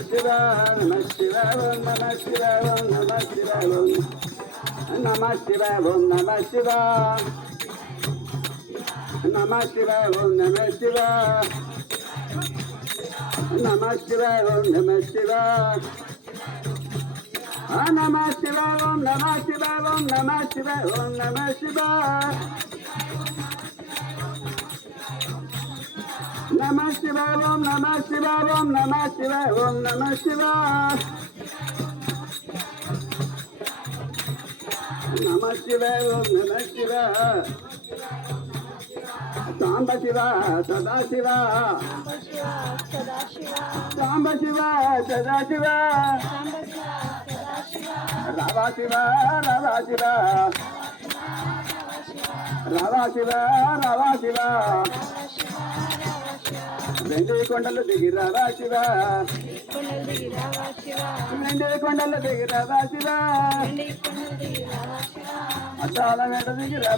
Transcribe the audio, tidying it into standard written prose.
శివాయ నమ శివాయ ఓం నమ శివాయ ఓం నమ శివాయ ఓం నమ శివాయ ఓం నమ శివాయ నమ శివాయ ఓం నమ శివాయ నమ శివాయ ఓం నమ శివాయ నమ శివాయ ఓం నమ శివాయ ఓం నమ శివాయ ఓం నమ శివాయ నమ శివాయ ఓం నమ శివాయ ఓం నమ శివాయ ఓం నమ శివాయ నమ శివాయ ఓం నమ శివాయ సాంబ శివ సదా శివ సాంబ శివ సదా శివ రావా శివ రావా శివ రావా శివ రావా శివ వెండి కొండలు దిగి రావా శివ వెండి కొండలు దిగి రావా శివ అద్దాల వెంట దిగి రావా